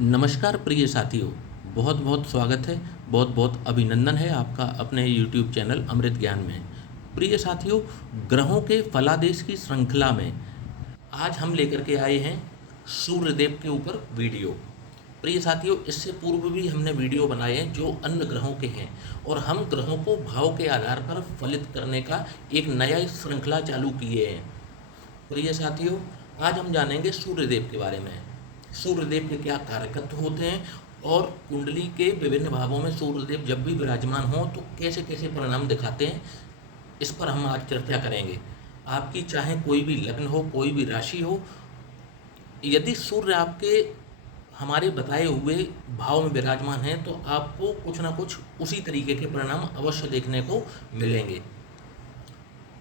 नमस्कार प्रिय साथियों, बहुत बहुत स्वागत है, बहुत बहुत अभिनंदन है आपका अपने YouTube चैनल अमृत ज्ञान में। प्रिय साथियों, ग्रहों के फलादेश की श्रृंखला में आज हम लेकर के आए हैं सूर्यदेव के ऊपर वीडियो। प्रिय साथियों, इससे पूर्व भी हमने वीडियो बनाए हैं जो अन्य ग्रहों के हैं और हम ग्रहों को भाव के आधार पर फलित करने का एक नया श्रृंखला चालू किए हैं। प्रिय साथियों, आज हम जानेंगे सूर्यदेव के बारे में। सूर्यदेव के क्या कारकत्व होते हैं और कुंडली के विभिन्न भावों में सूर्यदेव जब भी विराजमान हो तो कैसे कैसे परिणाम दिखाते हैं, इस पर हम आज चर्चा करेंगे। आपकी चाहे कोई भी लग्न हो, कोई भी राशि हो, यदि सूर्य आपके हमारे बताए हुए भाव में विराजमान है तो आपको कुछ ना कुछ उसी तरीके के परिणाम अवश्य देखने को मिलेंगे।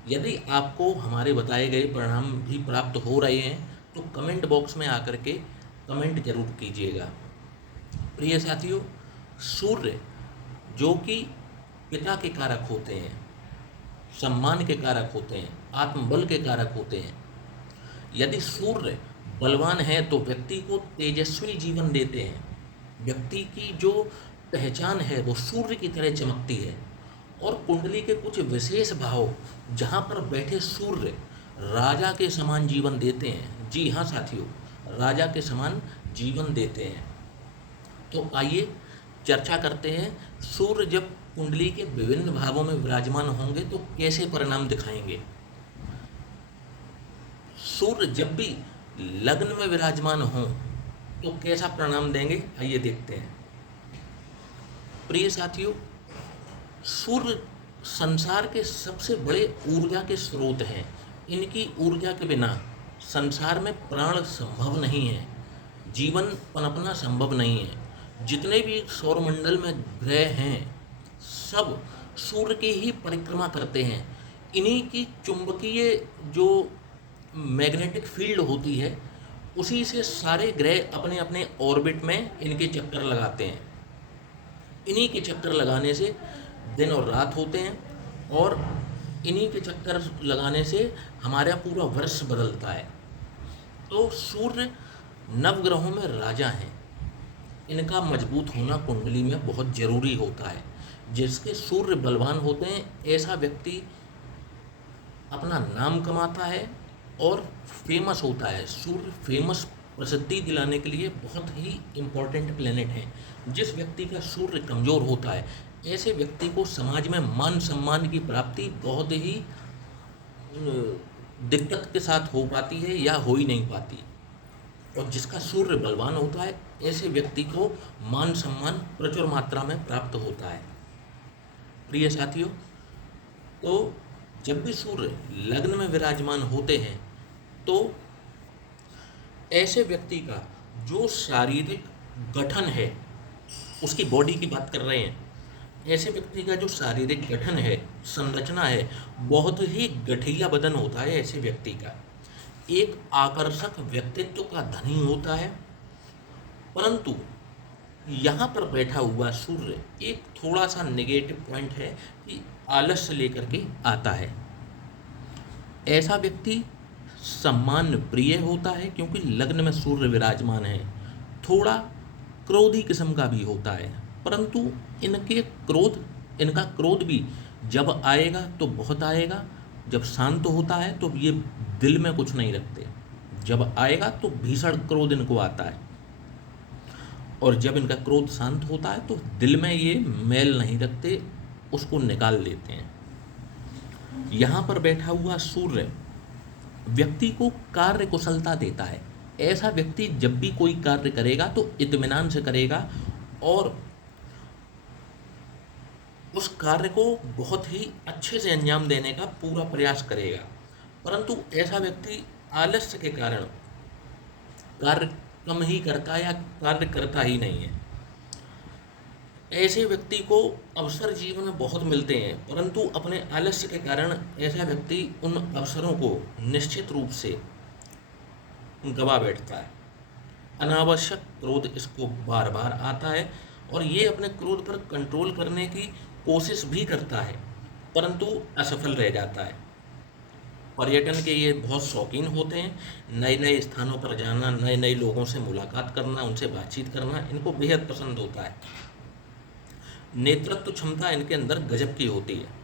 यदि आपको हमारे बताए गए परिणाम भी प्राप्त हो रहे हैं तो कमेंट बॉक्स में आकर के कमेंट जरूर कीजिएगा। प्रिय साथियों, सूर्य जो कि पिता के कारक होते हैं, सम्मान के कारक होते हैं, आत्मबल के कारक होते हैं। यदि सूर्य बलवान है तो व्यक्ति को तेजस्वी जीवन देते हैं। व्यक्ति की जो पहचान है वो सूर्य की तरह चमकती है। और कुंडली के कुछ विशेष भाव जहाँ पर बैठे सूर्य राजा के समान जीवन देते हैं। जी हाँ साथियों, राजा के समान जीवन देते हैं। तो आइए चर्चा करते हैं, सूर्य जब कुंडली के विभिन्न भावों में विराजमान होंगे तो कैसे परिणाम दिखाएंगे। सूर्य जब भी लग्न में विराजमान हो तो कैसा परिणाम देंगे, आइए देखते हैं। प्रिय साथियों, सूर्य संसार के सबसे बड़े ऊर्जा के स्रोत हैं। इनकी ऊर्जा के बिना संसार में प्राण संभव नहीं है, जीवन पनपना संभव नहीं है। जितने भी सौरमंडल में ग्रह हैं सब सूर्य की ही परिक्रमा करते हैं। इन्हीं की चुंबकीय जो मैग्नेटिक फील्ड होती है उसी से सारे ग्रह अपने अपने ऑर्बिट में इनके चक्कर लगाते हैं। इन्हीं के चक्कर लगाने से दिन और रात होते हैं और इन्हीं के चक्कर लगाने से हमारा पूरा वर्ष बदलता है। तो सूर्य नवग्रहों में राजा हैं। इनका मजबूत होना कुंडली में बहुत जरूरी होता है। जिसके सूर्य बलवान होते हैं ऐसा व्यक्ति अपना नाम कमाता है और फेमस होता है। सूर्य फेमस प्रसिद्धि दिलाने के लिए बहुत ही इम्पोर्टेंट प्लेनेट है। जिस व्यक्ति का सूर्य कमज़ोर होता है ऐसे व्यक्ति को समाज में मान सम्मान की प्राप्ति बहुत ही दिक्कत के साथ हो पाती है या हो ही नहीं पाती। और जिसका सूर्य बलवान होता है ऐसे व्यक्ति को मान सम्मान प्रचुर मात्रा में प्राप्त होता है। प्रिय साथियों, तो जब भी सूर्य लग्न में विराजमान होते हैं तो ऐसे व्यक्ति का जो शारीरिक गठन है, उसकी बॉडी की बात कर रहे हैं, ऐसे व्यक्ति का जो शारीरिक गठन है, संरचना है, बहुत ही गठीला बदन होता है। ऐसे व्यक्ति का एक आकर्षक व्यक्तित्व का धनी होता है। परंतु यहाँ पर बैठा हुआ सूर्य एक थोड़ा सा नेगेटिव पॉइंट है कि आलस्य लेकर के आता है। ऐसा व्यक्ति सम्मान प्रिय होता है क्योंकि लग्न में सूर्य विराजमान है। थोड़ा क्रोधी किस्म का भी होता है, परंतु इनका क्रोध भी जब आएगा तो बहुत आएगा, जब शांत होता है तो ये दिल में कुछ नहीं रखते। जब आएगा तो भीषण क्रोध इनको आता है और जब इनका क्रोध शांत होता है तो दिल में ये मैल नहीं रखते, उसको निकाल देते हैं। यहाँ पर बैठा हुआ सूर्य व्यक्ति को कार्य कुशलता देता है। ऐसा व्यक्ति जब भी कोई कार्य करेगा तो इत्मीनान से करेगा और उस कार्य को बहुत ही अच्छे से अंजाम देने का पूरा प्रयास करेगा। परंतु ऐसा व्यक्ति आलस्य के कारण कार्य कम ही करता है या कार्य करता ही नहीं है। ऐसे व्यक्ति को अवसर जीवन में बहुत मिलते हैं, परंतु अपने आलस्य के कारण ऐसा व्यक्ति उन अवसरों को निश्चित रूप से गवा बैठता है। अनावश्यक क्रोध इसको बार बार आता है और ये अपने क्रोध पर कंट्रोल करने की कोशिश भी करता है, परंतु असफल रह जाता है। पर्यटन के ये बहुत शौकीन होते हैं। नए नए स्थानों पर जाना, नए नए लोगों से मुलाकात करना, उनसे बातचीत करना इनको बेहद पसंद होता है। नेतृत्व क्षमता इनके अंदर गजब की होती है।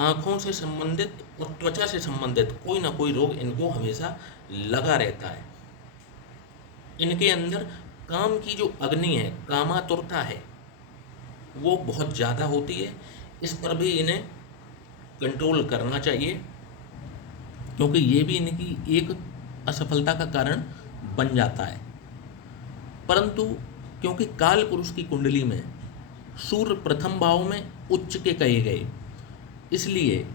आँखों से संबंधित और त्वचा से संबंधित कोई ना कोई रोग इनको हमेशा लगा रहता है। इनके अंदर काम की जो अग्नि है, कामातुरता है, वो बहुत ज़्यादा होती है। इस पर भी इन्हें कंट्रोल करना चाहिए, क्योंकि ये भी इनकी एक असफलता का कारण बन जाता है। परंतु क्योंकि काल पुरुष की कुंडली में सूर्य प्रथम भाव में उच्च के कहे गए, इसलिए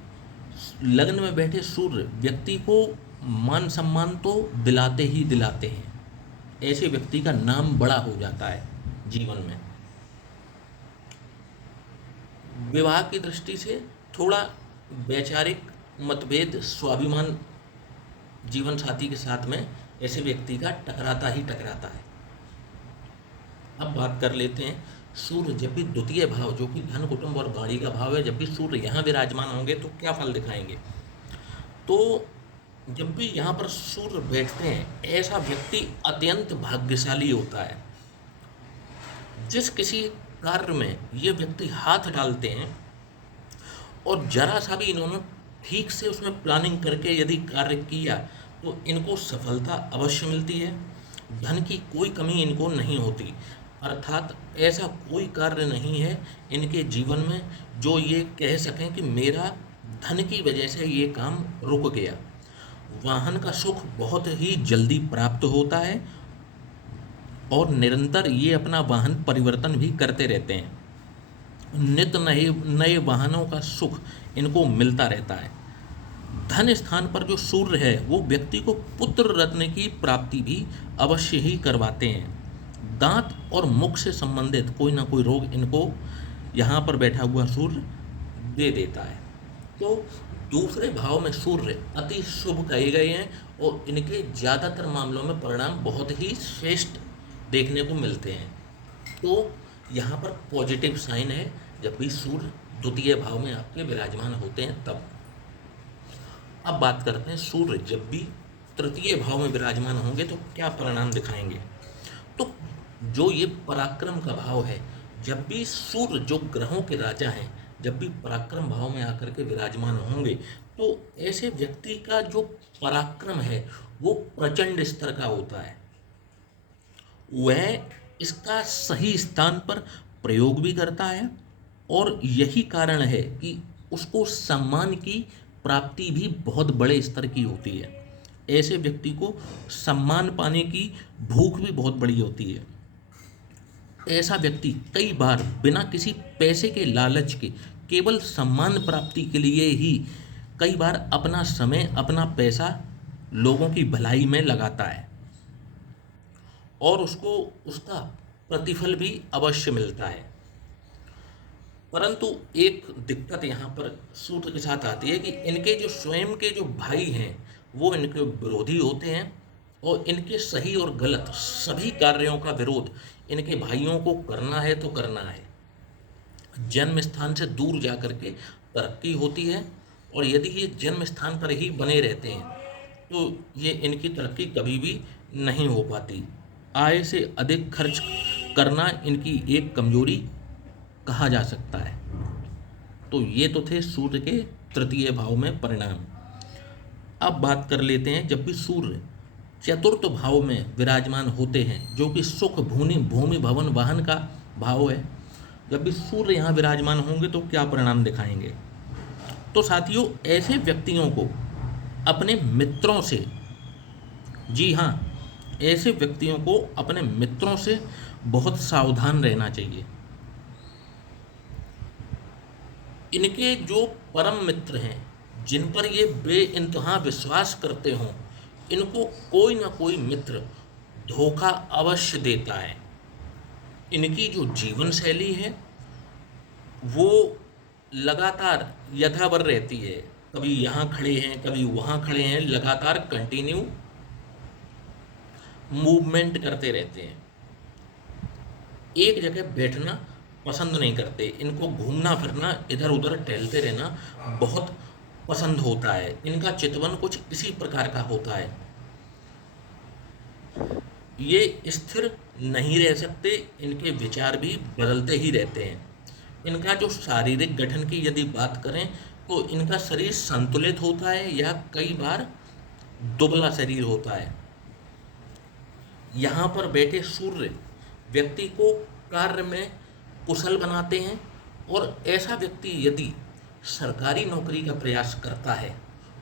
लग्न में बैठे सूर्य व्यक्ति को मान सम्मान तो दिलाते ही दिलाते हैं। ऐसे व्यक्ति का नाम बड़ा हो जाता है जीवन में। विवाह की दृष्टि से थोड़ा वैचारिक मतभेद, स्वाभिमान जीवन साथी के साथ में ऐसे व्यक्ति का टकराता ही टकराता है। अब बात कर लेते हैं, सूर्य जब भी द्वितीय भाव जो कि धन कुटुंब और गाड़ी का भाव है, जब भी सूर्य यहाँ विराजमान होंगे तो क्या फल दिखाएंगे। तो जब भी यहाँ पर सूर्य बैठते हैं, ऐसा व्यक्ति अत्यंत भाग्यशाली होता है। जिस किसी कार्य में ये व्यक्ति हाथ डालते हैं और जरा सा भी इन्होंने ठीक से उसमें प्लानिंग करके यदि कार्य किया तो इनको सफलता अवश्य मिलती है। धन की कोई कमी इनको नहीं होती, अर्थात ऐसा कोई कार्य नहीं है इनके जीवन में जो ये कह सकें कि मेरा धन की वजह से ये काम रुक गया। वाहन का सुख बहुत ही जल्दी प्राप्त होता है और निरंतर ये अपना वाहन परिवर्तन भी करते रहते हैं। नित्य नए नए वाहनों का सुख इनको मिलता रहता है। धन स्थान पर जो सूर्य है वो व्यक्ति को पुत्र रत्न की प्राप्ति भी अवश्य ही करवाते हैं। दांत और मुख से संबंधित कोई ना कोई रोग इनको यहाँ पर बैठा हुआ सूर्य दे देता है। तो दूसरे भाव में सूर्य अति शुभ कहे गए हैं और इनके ज़्यादातर मामलों में परिणाम बहुत ही श्रेष्ठ देखने को मिलते हैं। तो यहाँ पर पॉजिटिव साइन है जब भी सूर्य द्वितीय भाव में आपके विराजमान होते हैं तब। अब बात करते हैं सूर्य जब भी तृतीय भाव में विराजमान होंगे तो क्या परिणाम दिखाएंगे। तो जो ये पराक्रम का भाव है, जब भी सूर्य जो ग्रहों के राजा हैं, जब भी पराक्रम भाव में आकर के विराजमान होंगे तो ऐसे व्यक्ति का जो पराक्रम है वो प्रचंड स्तर का होता है। वह इसका सही स्थान पर प्रयोग भी करता है और यही कारण है कि उसको सम्मान की प्राप्ति भी बहुत बड़े स्तर की होती है। ऐसे व्यक्ति को सम्मान पाने की भूख भी बहुत बड़ी होती है। ऐसा व्यक्ति कई बार बिना किसी पैसे के लालच के केवल सम्मान प्राप्ति के लिए ही कई बार अपना समय, अपना पैसा लोगों की भलाई में लगाता है और उसको उसका प्रतिफल भी अवश्य मिलता है। परंतु एक दिक्कत यहाँ पर सूर्य के साथ आती है कि इनके जो स्वयं के जो भाई हैं वो इनके विरोधी होते हैं और इनके सही और गलत सभी कार्यों का विरोध इनके भाइयों को करना है तो करना है। जन्म स्थान से दूर जा कर के तरक्की होती है और यदि ये जन्म स्थान पर ही बने रहते हैं तो ये इनकी तरक्की कभी भी नहीं हो पाती। आय से अधिक खर्च करना इनकी एक कमजोरी कहा जा सकता है। तो ये तो थे सूर्य के तृतीय भाव में परिणाम। अब बात कर लेते हैं जब भी सूर्य चतुर्थ भाव में विराजमान होते हैं जो कि सुख, भूमि भवन वाहन का भाव है। जब भी सूर्य यहाँ विराजमान होंगे तो क्या परिणाम दिखाएंगे। तो साथियों, ऐसे व्यक्तियों को अपने मित्रों से, जी हाँ, ऐसे व्यक्तियों को अपने मित्रों से बहुत सावधान रहना चाहिए। इनके जो परम मित्र हैं जिन पर ये बेइंतहा विश्वास करते हों, इनको कोई ना कोई मित्र धोखा अवश्य देता है। इनकी जो जीवन शैली है वो लगातार यथावत रहती है। कभी यहाँ खड़े हैं, कभी वहाँ खड़े हैं, लगातार कंटिन्यू मूवमेंट करते रहते हैं। एक जगह बैठना पसंद नहीं करते। इनको घूमना फिरना, इधर उधर टहलते रहना बहुत पसंद होता है, इनका चितवन कुछ इसी प्रकार का होता है। ये स्थिर नहीं रह सकते, इनके विचार भी बदलते ही रहते हैं। इनका जो शारीरिक गठन की यदि बात करें तो इनका शरीर संतुलित होता है या कई बार दुबला शरीर होता है। यहाँ पर बैठे सूर्य व्यक्ति को कार्य में कुशल बनाते हैं, और ऐसा व्यक्ति यदि सरकारी नौकरी का प्रयास करता है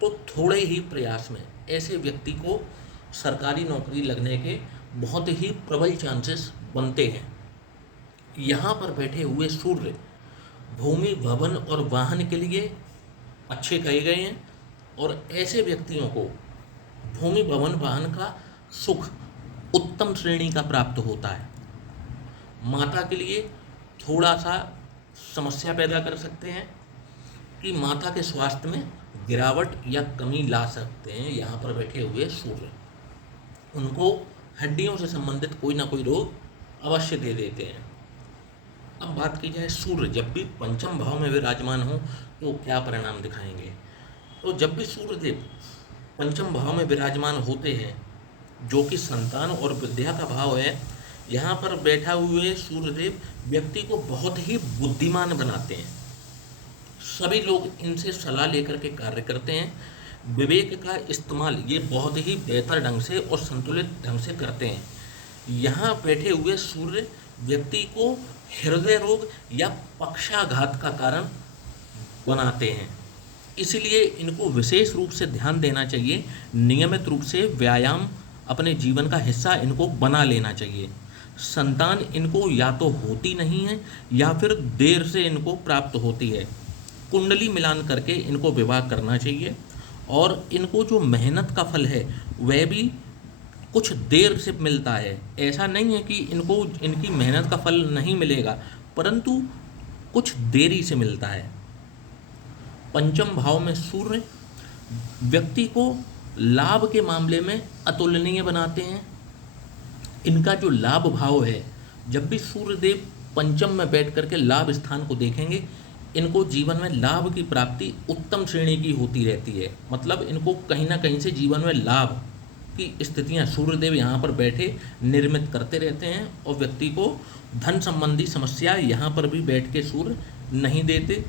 तो थोड़े ही प्रयास में ऐसे व्यक्ति को सरकारी नौकरी लगने के बहुत ही प्रबल चांसेस बनते हैं। यहाँ पर बैठे हुए सूर्य भूमि, भवन और वाहन के लिए अच्छे कहे गए हैं, और ऐसे व्यक्तियों को भूमि, भवन, वाहन का सुख उत्तम श्रेणी का प्राप्त होता है। माता के लिए थोड़ा सा समस्या पैदा कर सकते हैं कि माता के स्वास्थ्य में गिरावट या कमी ला सकते हैं यहाँ पर बैठे हुए सूर्य। उनको हड्डियों से संबंधित कोई ना कोई रोग अवश्य दे देते हैं। अब बात की जाए सूर्य जब भी पंचम भाव में विराजमान हो तो क्या परिणाम दिखाएंगे। तो जब भी सूर्यदेव पंचम भाव में विराजमान होते हैं, जो कि संतान और विद्या का भाव है, यहाँ पर बैठा हुए सूर्यदेव व्यक्ति को बहुत ही बुद्धिमान बनाते हैं। सभी लोग इनसे सलाह लेकर के कार्य करते हैं। विवेक का इस्तेमाल ये बहुत ही बेहतर ढंग से और संतुलित ढंग से करते हैं। यहाँ बैठे हुए सूर्य व्यक्ति को हृदय रोग या पक्षाघात का कारण बनाते हैं, इसलिए इनको विशेष रूप से ध्यान देना चाहिए। नियमित रूप से व्यायाम अपने जीवन का हिस्सा इनको बना लेना चाहिए। संतान इनको या तो होती नहीं है या फिर देर से इनको प्राप्त होती है। कुंडली मिलान करके इनको विवाह करना चाहिए, और इनको जो मेहनत का फल है वह भी कुछ देर से मिलता है। ऐसा नहीं है कि इनको इनकी मेहनत का फल नहीं मिलेगा, परंतु कुछ देरी से मिलता है। पंचम भाव में सूर्य व्यक्ति को लाभ के मामले में अतुलनीय बनाते हैं। इनका जो लाभ भाव है, जब भी सूर्यदेव पंचम में बैठ करके लाभ स्थान को देखेंगे, इनको जीवन में लाभ की प्राप्ति उत्तम श्रेणी की होती रहती है। मतलब इनको कहीं ना कहीं से जीवन में लाभ की स्थितियां सूर्यदेव यहाँ पर बैठे निर्मित करते रहते हैं, और व्यक्ति को धन संबंधी समस्या यहाँ पर भी बैठ के सूर्य नहीं देते,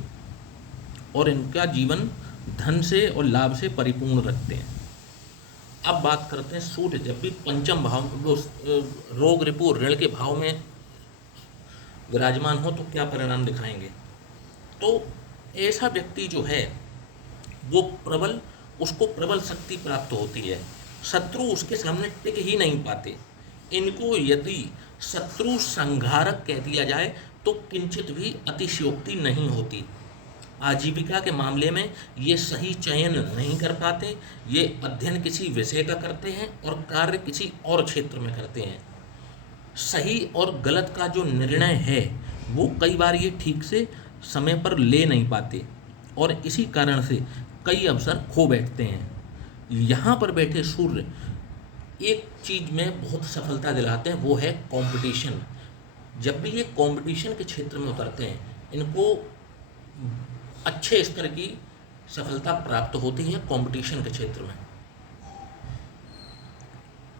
और इनका जीवन धन से और लाभ से परिपूर्ण रखते हैं। अब बात करते हैं सूर्य जब भी पंचम भाव रोग, रिपु, ऋण के भाव में विराजमान हो तो क्या परिणाम दिखाएंगे। तो ऐसा व्यक्ति जो है वो उसको प्रबल शक्ति प्राप्त होती है। शत्रु उसके सामने टिक ही नहीं पाते। इनको यदि शत्रु संहारक कह दिया जाए तो किंचित भी अतिशयोक्ति नहीं होती। आजीविका के मामले में ये सही चयन नहीं कर पाते। ये अध्ययन किसी विषय का करते हैं और कार्य किसी और क्षेत्र में करते हैं। सही और गलत का जो निर्णय है वो कई बार ये ठीक से समय पर ले नहीं पाते, और इसी कारण से कई अवसर खो बैठते हैं। यहाँ पर बैठे सूर्य एक चीज में बहुत सफलता दिलाते हैं, वो है कंपटीशन। जब भी ये कंपटीशन के क्षेत्र में उतरते हैं, इनको अच्छे स्तर की सफलता प्राप्त होती है कंपटीशन के क्षेत्र में।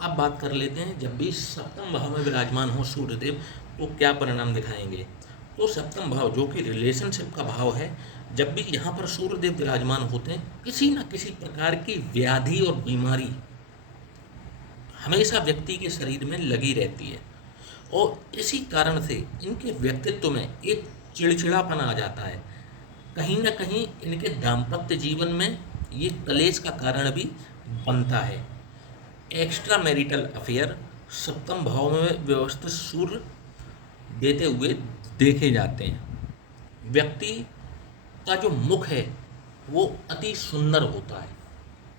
अब बात कर लेते हैं जब भी सप्तम भाव में विराजमान हो सूर्यदेव तो क्या परिणाम दिखाएंगे। तो सप्तम भाव जो कि रिलेशनशिप का भाव है, जब भी यहाँ पर सूर्यदेव विराजमान होते हैं, किसी न किसी प्रकार की व्याधि और बीमारी हमेशा व्यक्ति के शरीर में लगी रहती है, और इसी कारण से इनके व्यक्तित्व में एक चिड़चिड़ापन आ जाता है। कहीं ना कहीं इनके दाम्पत्य जीवन में ये कलेश का कारण भी बनता है। एक्स्ट्रा मैरिटल अफेयर सप्तम भाव में व्यवस्थित सूर्य देते हुए देखे जाते हैं। व्यक्ति का जो मुख है वो अति सुंदर होता है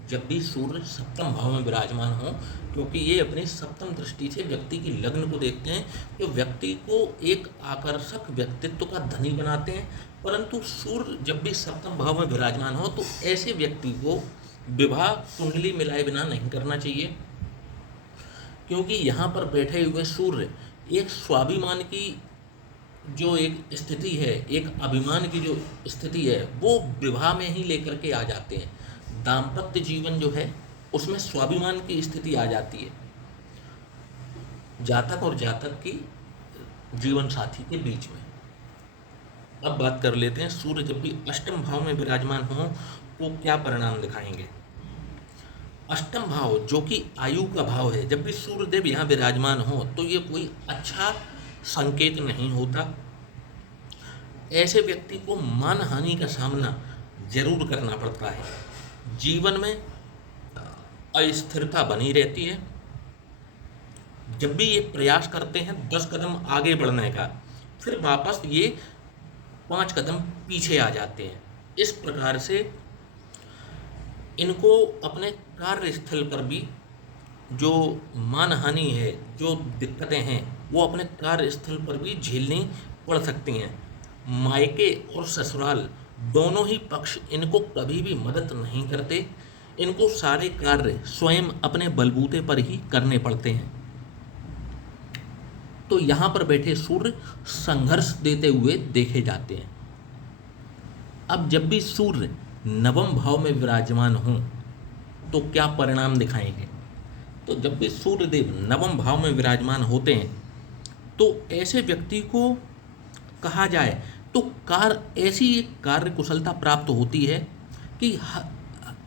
जब भी सूर्य सप्तम भाव में विराजमान हो, क्योंकि ये अपनी सप्तम दृष्टि से व्यक्ति की लग्न को देखते हैं, तो व्यक्ति को एक आकर्षक व्यक्तित्व का धनी बनाते हैं। परंतु सूर्य जब भी सप्तम भाव में विराजमान हो तो ऐसे व्यक्ति को विवाह कुंडली मिलाए बिना नहीं करना चाहिए, क्योंकि यहाँ पर बैठे हुए सूर्य एक स्वाभिमान की जो एक स्थिति है, एक अभिमान की जो स्थिति है, वो विवाह में ही लेकर के आ जाते हैं। दाम्पत्य जीवन जो है उसमें स्वाभिमान की स्थिति आ जाती है जातक और जातक की जीवन साथी के बीच में। अब बात कर लेते हैं, सूर्य जब भी अष्टम भाव में विराजमान हो तो क्या परिणाम दिखाएंगे। अष्टम भाव जो कि आयु का भाव है, जब भी सूर्यदेव यहाँ विराजमान हो तो ये कोई अच्छा संकेत नहीं होता। ऐसे व्यक्ति को मान हानि का सामना जरूर करना पड़ता है। जीवन में अस्थिरता बनी रहती है। जब भी ये प्रयास करते हैं 10 कदम आगे बढ़ने का, फिर वापस ये 5 कदम पीछे आ जाते हैं। इस प्रकार से इनको अपने कार्यस्थल पर भी जो मानहानि है, जो दिक्कतें हैं, वो अपने कार्यस्थल पर भी झेलनी पड़ सकती हैं। मायके और ससुराल दोनों ही पक्ष इनको कभी भी मदद नहीं करते। इनको सारे कार्य स्वयं अपने बलबूते पर ही करने पड़ते हैं। तो यहाँ पर बैठे सूर्य संघर्ष देते हुए देखे जाते हैं। अब जब भी सूर्य नवम भाव में विराजमान हों तो क्या परिणाम दिखाएंगे। तो जब भी सूर्यदेव नवम भाव में विराजमान होते हैं तो ऐसे व्यक्ति को कहा जाए तो ऐसी एक कार्य कुशलता प्राप्त होती है कि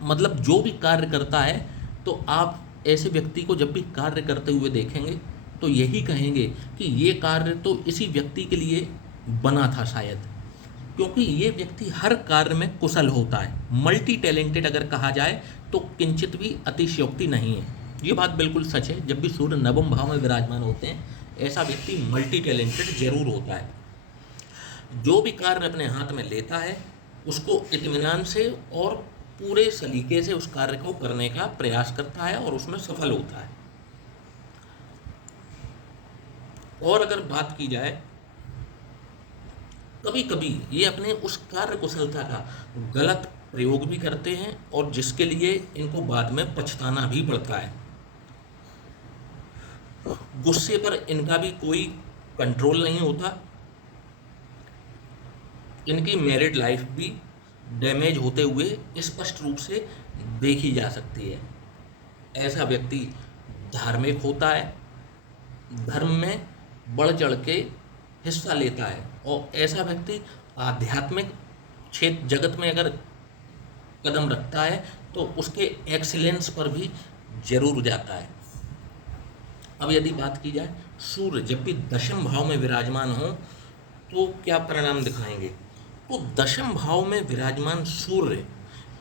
मतलब जो भी कार्य करता है तो आप ऐसे व्यक्ति को जब भी कार्य करते हुए देखेंगे तो यही कहेंगे कि ये कार्य तो इसी व्यक्ति के लिए बना था शायद, क्योंकि ये व्यक्ति हर कार्य में कुशल होता है। मल्टी टैलेंटेड अगर कहा जाए तो किंचित भी अतिशयोक्ति नहीं है। ये बात बिल्कुल सच है। जब भी सूर्य नवम भाव में विराजमान होते हैं ऐसा व्यक्ति मल्टी टैलेंटेड जरूर होता है। जो भी कार्य अपने हाथ में लेता है उसको इत्मीनान से और पूरे सलीके से उस कार्य को करने का प्रयास करता है और उसमें सफल होता है। और अगर बात की जाए, कभी कभी ये अपने उस कार्य कुशलता का गलत प्रयोग भी करते हैं और जिसके लिए इनको बाद में पछताना भी पड़ता है। गुस्से पर इनका भी कोई कंट्रोल नहीं होता। इनकी मैरिड लाइफ भी डैमेज होते हुए स्पष्ट रूप से देखी जा सकती है। ऐसा व्यक्ति धार्मिक होता है, धर्म में बढ़ चढ़ के हिस्सा लेता है और ऐसा व्यक्ति आध्यात्मिक क्षेत्र जगत में अगर कदम रखता है तो उसके एक्सीलेंस पर भी जरूर जाता है। अब यदि बात की जाए, सूर्य जब भी दशम भाव में विराजमान हो तो क्या परिणाम दिखाएंगे। तो दशम भाव में विराजमान सूर्य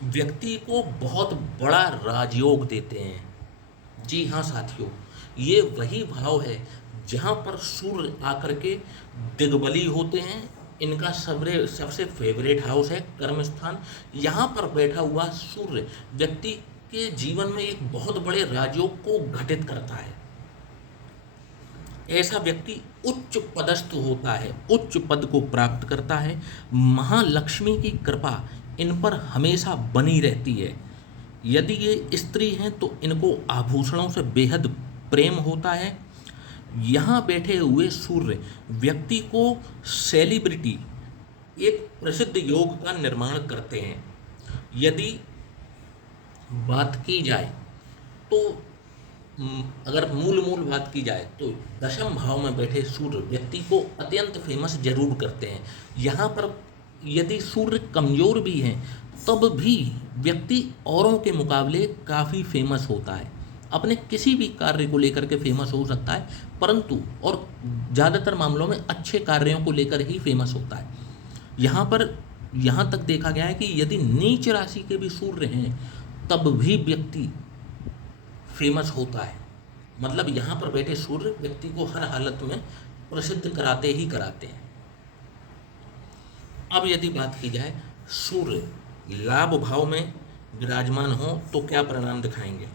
व्यक्ति को बहुत बड़ा राजयोग देते हैं। जी हाँ साथियों, ये वही भाव है जहाँ पर सूर्य आकर के दिग्बली होते हैं। इनका सबसे फेवरेट हाउस है कर्म स्थान। यहाँ पर बैठा हुआ सूर्य व्यक्ति के जीवन में एक बहुत बड़े राजयोग को घटित करता है। ऐसा व्यक्ति उच्च पदस्थ होता है, उच्च पद को प्राप्त करता है। महालक्ष्मी की कृपा इन पर हमेशा बनी रहती है। यदि ये स्त्री हैं तो इनको आभूषणों से बेहद प्रेम होता है। यहाँ बैठे हुए सूर्य व्यक्ति को सेलिब्रिटी, एक प्रसिद्ध योग का निर्माण करते हैं। यदि बात की जाए तो अगर मूल बात की जाए तो दशम भाव में बैठे सूर्य व्यक्ति को अत्यंत फेमस जरूर करते हैं। यहाँ पर यदि सूर्य कमजोर भी हैं तब भी व्यक्ति औरों के मुकाबले काफ़ी फेमस होता है। अपने किसी भी कार्य को लेकर के फेमस हो सकता है, परंतु और ज़्यादातर मामलों में अच्छे कार्यों को लेकर ही फेमस होता है। यहाँ तक देखा गया है कि यदि नीच राशि के भी सूर्य हैं तब भी व्यक्ति फेमस होता है। मतलब यहाँ पर बैठे सूर्य व्यक्ति को हर हालत में प्रसिद्ध कराते ही कराते हैं। अब यदि बात की जाए, सूर्य लाभ भाव में विराजमान हो तो क्या परिणाम दिखाएंगे।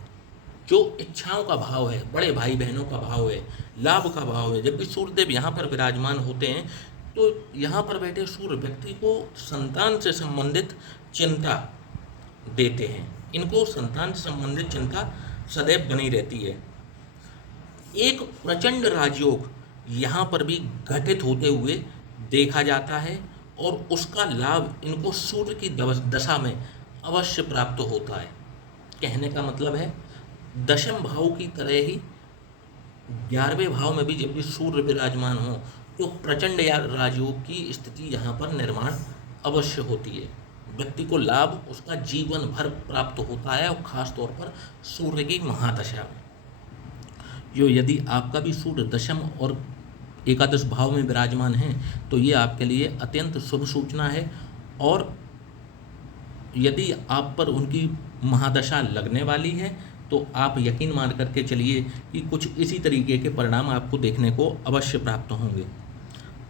जो इच्छाओं का भाव है, बड़े भाई बहनों का भाव है, लाभ का भाव है, जब भी सूर्यदेव यहाँ पर विराजमान होते हैं तो यहाँ पर बैठे सूर्य व्यक्ति को संतान से संबंधित चिंता देते हैं। इनको संतान से संबंधित चिंता सदैव बनी रहती है। एक प्रचंड राजयोग यहाँ पर भी घटित होते हुए देखा जाता है और उसका लाभ इनको सूर्य की दशा में अवश्य प्राप्त होता है। कहने का मतलब है दशम भाव की तरह ही 11वें भाव में भी जब भी सूर्य विराजमान हो तो प्रचंड या राजयोग की स्थिति यहाँ पर निर्माण अवश्य होती है। व्यक्ति को लाभ उसका जीवन भर प्राप्त होता है और खास तौर पर सूर्य की महादशा में। जो यदि आपका भी सूर्य दशम और एकादश भाव में विराजमान है तो ये आपके लिए अत्यंत शुभ सूचना है। और यदि आप पर उनकी महादशा लगने वाली है तो आप यकीन मान करके चलिए कि कुछ इसी तरीके के परिणाम आपको देखने को अवश्य प्राप्त होंगे।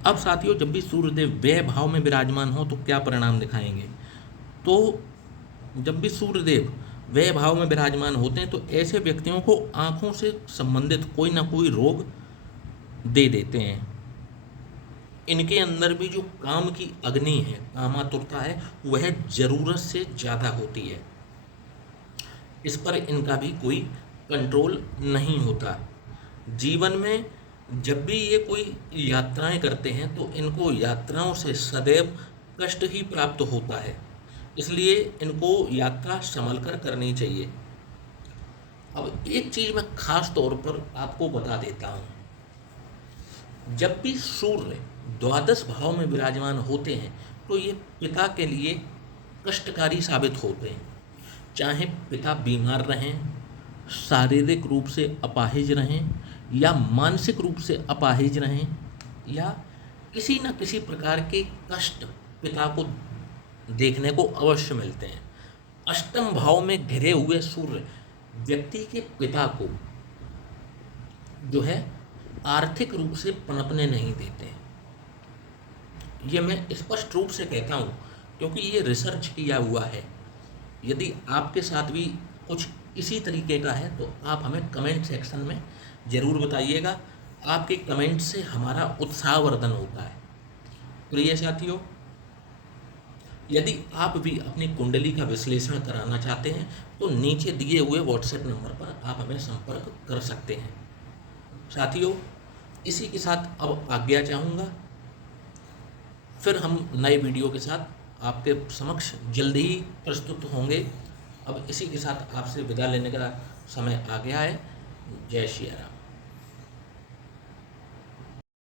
अब साथियों, जब भी सूर्यदेव व्यय भाव में विराजमान हो तो क्या परिणाम दिखाएंगे? तो जब भी सूर्यदेव व्यय भाव में विराजमान होते हैं तो ऐसे व्यक्तियों को आँखों से संबंधित कोई ना कोई रोग दे देते हैं। इनके अंदर भी जो काम की अग्नि है, कामातुरता है, वह जरूरत से ज़्यादा होती है। इस पर इनका भी कोई कंट्रोल नहीं होता। जीवन में जब भी ये कोई यात्राएं करते हैं तो इनको यात्राओं से सदैव कष्ट ही प्राप्त होता है, इसलिए इनको यात्रा संभल कर करनी चाहिए। अब एक चीज़ मैं खास तौर पर आपको बता देता हूँ, जब भी सूर्य द्वादश भाव में विराजमान होते हैं तो ये पिता के लिए कष्टकारी साबित होते हैं। चाहे पिता बीमार रहें, शारीरिक रूप से अपाहिज रहें या मानसिक रूप से अपाहिज रहें या किसी न किसी प्रकार के कष्ट पिता को देखने को अवश्य मिलते हैं। अष्टम भाव में घिरे हुए सूर्य व्यक्ति के पिता को जो है आर्थिक रूप से पनपने नहीं देते। ये मैं स्पष्ट रूप से कहता हूँ क्योंकि ये रिसर्च किया हुआ है। यदि आपके साथ भी कुछ इसी तरीके का है तो आप हमें कमेंट सेक्शन में ज़रूर बताइएगा। आपके कमेंट से हमारा उत्साहवर्धन होता है। प्रिय साथियों, यदि आप भी अपनी कुंडली का विश्लेषण कराना चाहते हैं तो नीचे दिए हुए व्हाट्सएप नंबर पर आप हमें संपर्क कर सकते हैं। साथियों, इसी के साथ अब आज्ञा चाहूँगा। फिर हम नए वीडियो के साथ आपके समक्ष जल्दी ही प्रस्तुत होंगे। अब इसी के साथ आपसे विदा लेने का समय आ गया है। जय श्री राम।